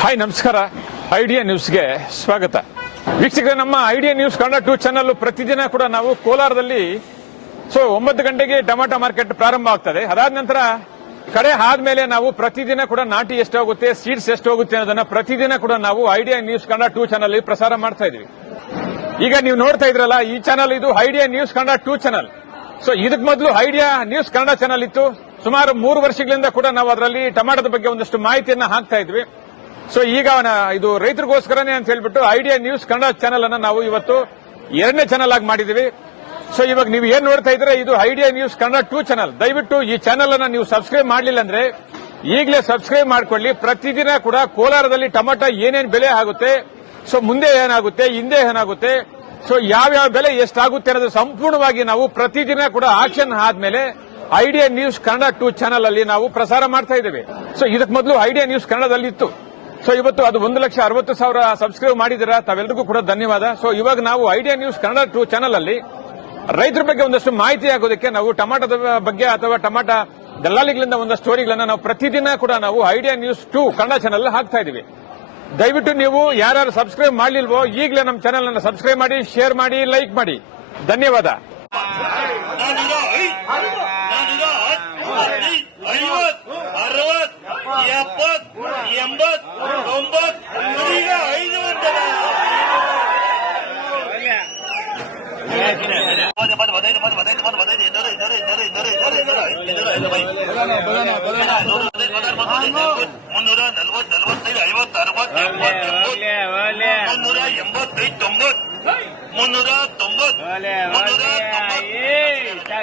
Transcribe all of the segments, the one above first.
Hi ನಮಸ್ಕಾರ. Idea ನ್ಯೂಸ್ಗೆ ಸ್ವಾಗತ. ವೀಕ್ಷಕರೇ, ನಮ್ಮ ಐಡಿಯಾ ನ್ಯೂಸ್ ಕನ್ನಡ 2 ಚಾನಲ್ ಪ್ರತಿದಿನ ಕೂಡ ನಾವು ಕೋಲಾರದಲ್ಲಿ 9 ಗಂಟೆಗೆ ಟೊಮಾಟೊ ಮಾರ್ಕೆಟ್ ಪ್ರಾರಂಭ ಆಗ್ತದೆ. ಅದಾದ ನಂತರ ಕಡೆ ಆದ್ಮೇಲೆ ನಾವು ಪ್ರತಿದಿನ ಕೂಡ ನಾಟಿ ಎಷ್ಟು ಹೋಗುತ್ತೆ, ಸೀಡ್ಸ್ ಎಷ್ಟು ಹೋಗುತ್ತೆ ಅನ್ನೋದನ್ನ ಪ್ರತಿದಿನ ಕೂಡ ನಾವು ಐಡಿಯಾ ನ್ಯೂಸ್ ಕನ್ನಡ 2 ಚಾನಲ್ ಪ್ರಸಾರ ಮಾಡ್ತಾ ಇದೀವಿ. ಈಗ ನೀವು ನೋಡ್ತಾ ಇದ್ರಲ್ಲ, ಈ ಚಾನಲ್ ಇದು ಐಡಿಯಾ ನ್ಯೂಸ್ ಕನ್ನಡ 2 ಚಾನಲ್. ಇದಕ್ಕೆ ಮೊದಲು ಐಡಿಯಾ ನ್ಯೂಸ್ ಕನ್ನಡ ಚಾನಲ್ ಇತ್ತು. ಸುಮಾರು 3 ವರ್ಷಗಳಿಂದ ಕೂಡ ನಾವು ಅದರಲ್ಲಿ ಟೊಮಾಟೋದ ಬಗ್ಗೆ ಒಂದಷ್ಟು ಮಾಹಿತಿಯನ್ನ ಹಾಕ್ತಾ ಇದ್ವಿ. ಈಗ ಇದು ರೈತರಿಗೋಸ್ಕರನೇ ಅಂತ ಹೇಳ್ಬಿಟ್ಟು ಐಡಿಯಾ ನ್ಯೂಸ್ ಕನ್ನಡ ಚಾನಲ್ ಅನ್ನ ನಾವು ಇವತ್ತು 2ನೇ ಚಾನಲ್ ಆಗಿ ಮಾಡಿದೀವಿ. ಇವಾಗ ನೀವು ಏನ್ ನೋಡ್ತಾ ಇದ್ರೆ ಇದು ಐಡಿಯಾ ನ್ಯೂಸ್ ಕನ್ನಡ 2 ಚಾನಲ್. ದಯವಿಟ್ಟು ಈ ಚಾನಲ್ ಅನ್ನ ನೀವು ಸಬ್ಸ್ಕ್ರೈಬ್ ಮಾಡಲಿಲ್ಲ ಅಂದ್ರೆ ಈಗಲೇ ಸಬ್ಸ್ಕ್ರೈಬ್ ಮಾಡ್ಕೊಳ್ಳಿ. ಪ್ರತಿದಿನ ಕೂಡ ಕೋಲಾರದಲ್ಲಿ ಟೊಮಾಟೊ ಏನೇನು ಬೆಲೆ ಆಗುತ್ತೆ, ಮುಂದೆ ಏನಾಗುತ್ತೆ, ಹಿಂದೆ ಏನಾಗುತ್ತೆ, ಯಾವ್ಯಾವ ಬೆಲೆ ಎಷ್ಟಾಗುತ್ತೆ ಅನ್ನೋದು ಸಂಪೂರ್ಣವಾಗಿ ನಾವು ಪ್ರತಿದಿನ ಕೂಡ ಆಕ್ಷನ್ ಆದ್ಮೇಲೆ ಐಡಿಯಾ ನ್ಯೂಸ್ ಕನ್ನಡ 2 ಚಾನಲ್ ಅಲ್ಲಿ ನಾವು ಪ್ರಸಾರ ಮಾಡ್ತಾ ಇದ್ದೇವೆ. ಇದಕ್ಕೆ ಮೊದಲು ಐಡಿಯಾ ನ್ಯೂಸ್ ಕನ್ನಡದಲ್ಲಿ ಇತ್ತು. ಇವತ್ತು ಅದು 1,60,000 ಸಬ್ಸ್ಕ್ರೈಬ್ ಮಾಡಿದಿರಾ, ತಾವೆಲ್ಲರಿಗೂ ಕೂಡ ಧನ್ಯವಾದ. ಇವಾಗ ನಾವು ಐಡಿಯಾ ನ್ಯೂಸ್ ಕನ್ನಡ 2 ಚಾನಲ್ ಅಲ್ಲಿ ರೈತರ ಬಗ್ಗೆ ಒಂದಷ್ಟು ಮಾಹಿತಿ ಆಗೋದಕ್ಕೆ ನಾವು ಟೊಮಾಟೋದ ಬಗ್ಗೆ ಅಥವಾ ಟೊಮಾಟೊ ದಲ್ಲಾಳಿಗಳಿಂದ ಒಂದಷ್ಟು ಸ್ಟೋರಿಗಳನ್ನ ನಾವು ಪ್ರತಿದಿನ ಕೂಡ ನಾವು ಐಡಿಯಾ ನ್ಯೂಸ್ 2 ಕನ್ನಡ ಚಾನಲ್ ಹಾಕ್ತಾ ಇದೀವಿ. ದಯವಿಟ್ಟು ನೀವು ಯಾರು ಸಬ್ಸ್ಕ್ರೈಬ್ ಮಾಡಲಿಲ್ವೋ ಈಗಲೇ ನಮ್ಮ ಚಾನಲ್ ಅನ್ನು ಸಬ್ಸ್ಕ್ರೈಬ್ ಮಾಡಿ, ಶೇರ್ ಮಾಡಿ, ಲೈಕ್ ಮಾಡಿ. ಧನ್ಯವಾದ.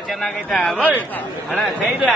ಚೆನ್ನಾಗೈತಾ ಹಣ ಸೈಡ್ಲ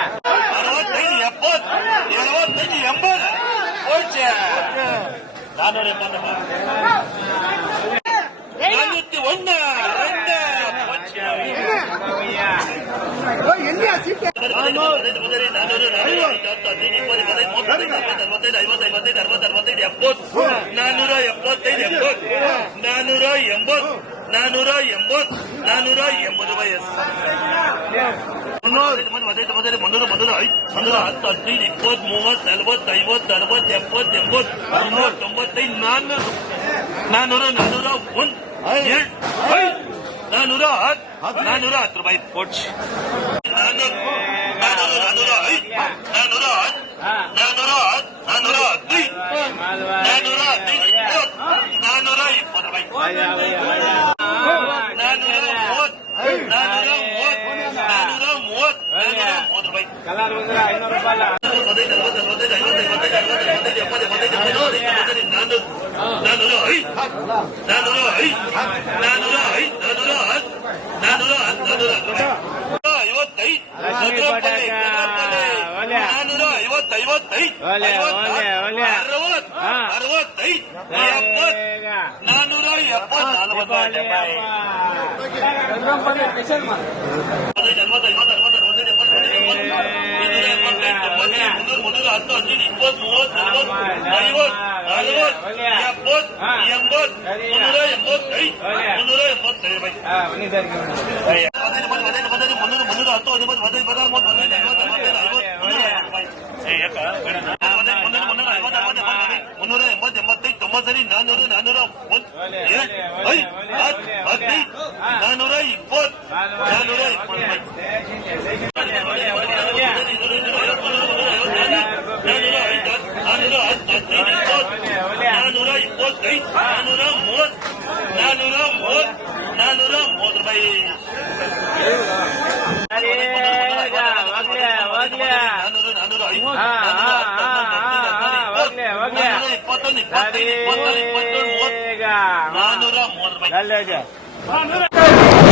410 ರೂಪಾಯಿ ಕೊಡ್ಸಿ. 430.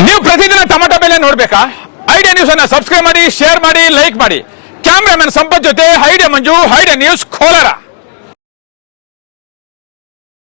ನೀವು ಪ್ರತಿದಿನ ಟೊಮಾಟೊ ಬೆಲೆ ನೋಡ್ಬೇಕಾ? ಐಡಿಯಾ ನ್ಯೂಸ್ ಅನ್ನ ಸಬ್ಸ್ಕ್ರೈಬ್ ಮಾಡಿ, ಶೇರ್ ಮಾಡಿ, ಲೈಕ್ ಮಾಡಿ. ಕ್ಯಾಮ್ರಾಮನ್ ಸಂಪತ್ ಜೊತೆ ಐಡಿಯಾ ಮಂಜು, ಐಡಿಯಾ ನ್ಯೂಸ್ ಕೋಲಾರ.